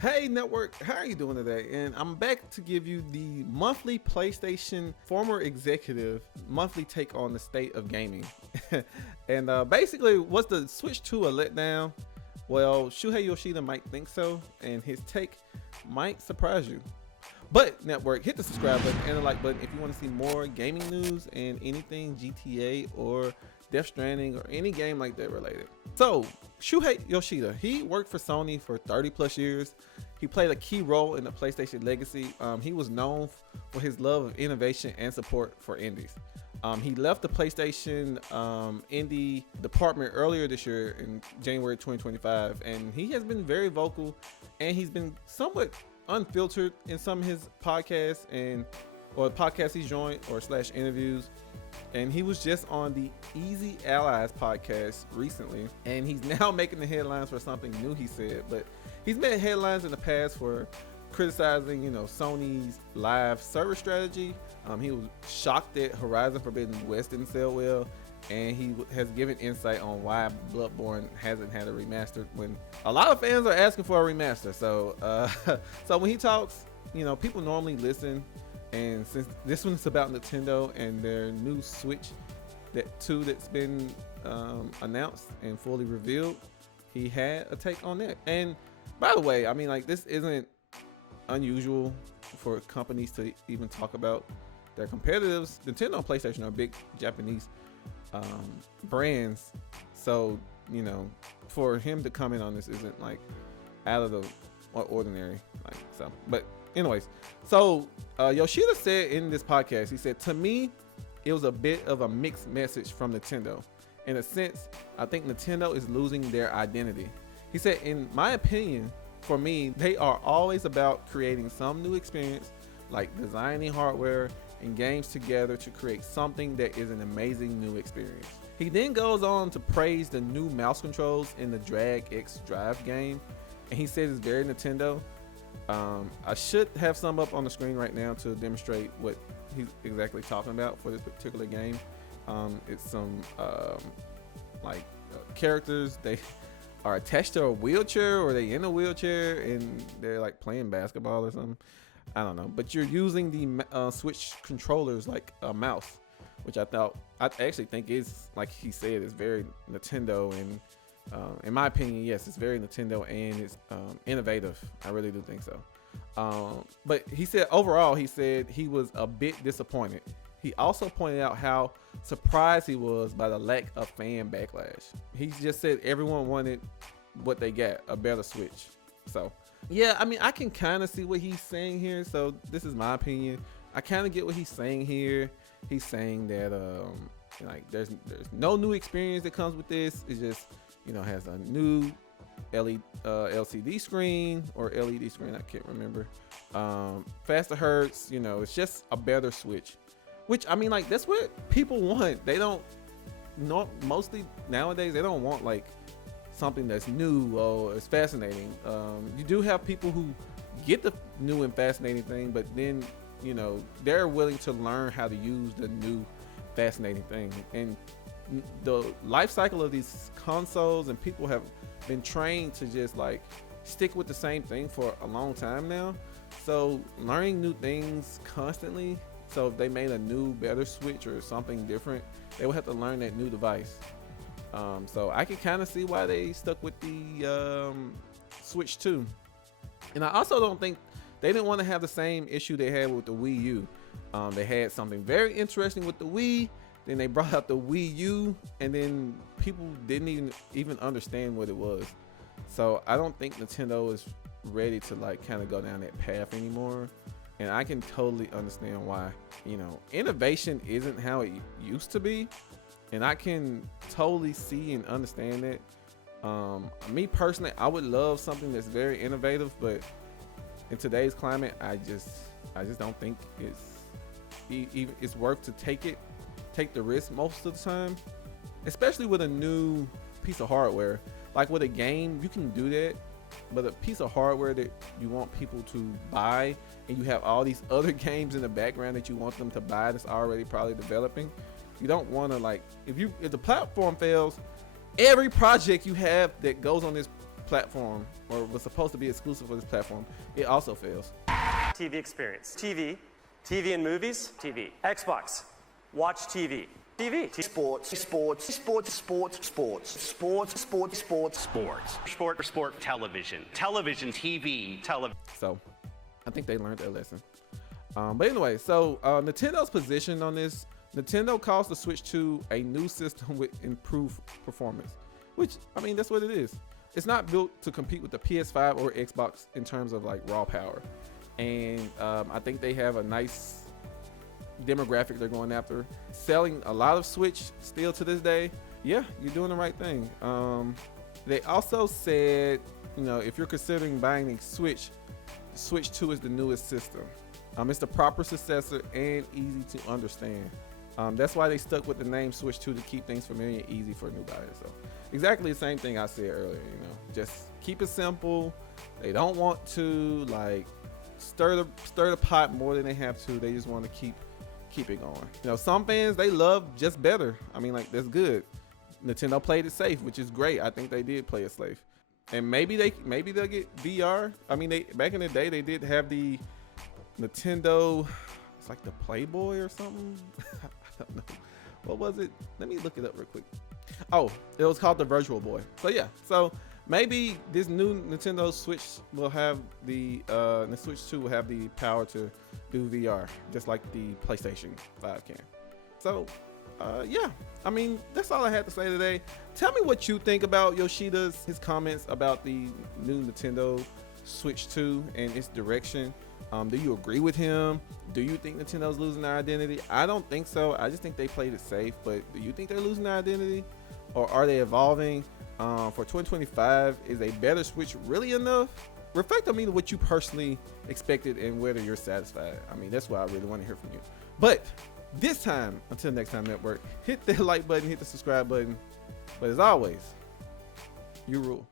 Hey network, how are you doing today? And I'm back to give you the monthly PlayStation former executive monthly take on the state of gaming. And basically, was the Switch 2 a letdown? Well, Shuhei Yoshida might think so, and his take might surprise you. But network, hit the subscribe button and the like button if you want to see more gaming news and anything GTA or Death Stranding or any game like that related. So Shuhei Yoshida, he worked for Sony for 30 plus years. He played a key role in the PlayStation legacy. He was known for his love of innovation and support for indies. He left the PlayStation indie department earlier this year in January 2025, and he has been very vocal, and he's been somewhat unfiltered in some of his podcasts or podcasts he's joined or / interviews. And he was just on the Easy Allies podcast recently, and he's now making the headlines for something new he said. But he's made headlines in the past for criticizing, Sony's live service strategy. He was shocked that Horizon Forbidden West didn't sell well, and he has given insight on why Bloodborne hasn't had a remaster when a lot of fans are asking for a remaster. So, so when he talks, people normally listen. And since this one's about Nintendo and their new Switch that's been announced and fully revealed, he had a take on that. And by the way, this isn't unusual for companies to even talk about their competitors. Nintendo and PlayStation are big Japanese brands, so for him to comment on this isn't like out of the ordinary. But anyways, so Yoshida said in this podcast, he said, "To me, it was a bit of a mixed message from Nintendo. In a sense, I think Nintendo is losing their identity." He said, "In my opinion, for me, they are always about creating some new experience, like designing hardware and games together to create something that is an amazing new experience." He then goes on to praise the new mouse controls in the Drag X Drive game, and he says it's very Nintendo. I should have some up on the screen right now to demonstrate what he's exactly talking about for this particular game. It's some characters, they are attached to a wheelchair, or they in a wheelchair and they're like playing basketball or something. I don't know, but you're using the Switch controllers like a mouse, which I actually think is, like he said, is very Nintendo. And in my opinion, yes, it's very Nintendo and it's innovative. I really do think so. But he said overall, he said he was a bit disappointed. He also pointed out how surprised he was by the lack of fan backlash. He just said everyone wanted what they got, a better Switch. So yeah, I can kind of see what he's saying here. So this is my opinion. I kind of get what he's saying here. He's saying that there's no new experience that comes with this. It's just has a new LCD screen or LED screen, I can't remember. Faster hertz, it's just a better Switch. Which that's what people want. They don't mostly nowadays they don't want like something that's new or it's fascinating. You do have people who get the new and fascinating thing, but then they're willing to learn how to use the new fascinating thing. And the life cycle of these consoles and people have been trained to just like stick with the same thing for a long time now. So learning new things constantly. So if they made a new, better Switch or something different, they would have to learn that new device. So I can kind of see why they stuck with the Switch 2. And I also don't think they didn't want to have the same issue they had with the Wii U. They had something very interesting with the Wii. Then they brought out the Wii U, and then people didn't even understand what it was. So I don't think Nintendo is ready to like kind of go down that path anymore. And I can totally understand why. Innovation isn't how it used to be, and I can totally see and understand that. Me personally, I would love something that's very innovative, but in today's climate, I just don't think it's worth to take the risk most of the time, especially with a new piece of hardware. Like with a game, you can do that, but a piece of hardware that you want people to buy, and you have all these other games in the background that you want them to buy that's already probably developing, you don't want to like, if the platform fails, every project you have that goes on this platform, or was supposed to be exclusive for this platform, it also fails. TV experience. TV and movies. TV. Xbox. Watch TV. TV. Sports. Television. TV. So, I think they learned their lesson. But anyway, so Nintendo's position on this, Nintendo calls the Switch 2 a new system with improved performance, which, I mean, that's what it is. It's not built to compete with the PS5 or Xbox in terms of like raw power. And I think they have a nice demographic they're going after. Selling a lot of Switch still to this day. Yeah, you're doing the right thing. They also said, you know, if you're considering buying a Switch 2 is the newest system. It's the proper successor and easy to understand. That's why they stuck with the name Switch 2 to keep things familiar and easy for new buyers. So exactly the same thing I said earlier, you know, just keep it simple. They don't want to like stir the pot more than they have to. They just want to keep it going. You know, some fans, they love just better. I mean, like, that's good. Nintendo played it safe, which is great. I think they did play it safe. And maybe they'll get VR. I mean, they back in the day they did have the Nintendo, it's like the Playboy or something. I don't know. What was it? Let me look it up real quick. Oh, it was called the Virtual Boy. So yeah, so maybe this new Nintendo Switch will have the Switch 2 will have the power to do VR, just like the PlayStation 5 can. So yeah, I mean, that's all I had to say today. Tell me what you think about his comments about the new Nintendo Switch 2 and its direction. Do you agree with him? Do you think Nintendo's losing their identity? I don't think so. I just think they played it safe. But do you think they're losing their identity, or are they evolving? For 2025, is a better Switch really enough? Reflect on me to what you personally expected and whether you're satisfied. I mean, that's what I really want to hear from you. But this time, until next time, network, hit the like button, hit the subscribe button. But as always, you rule.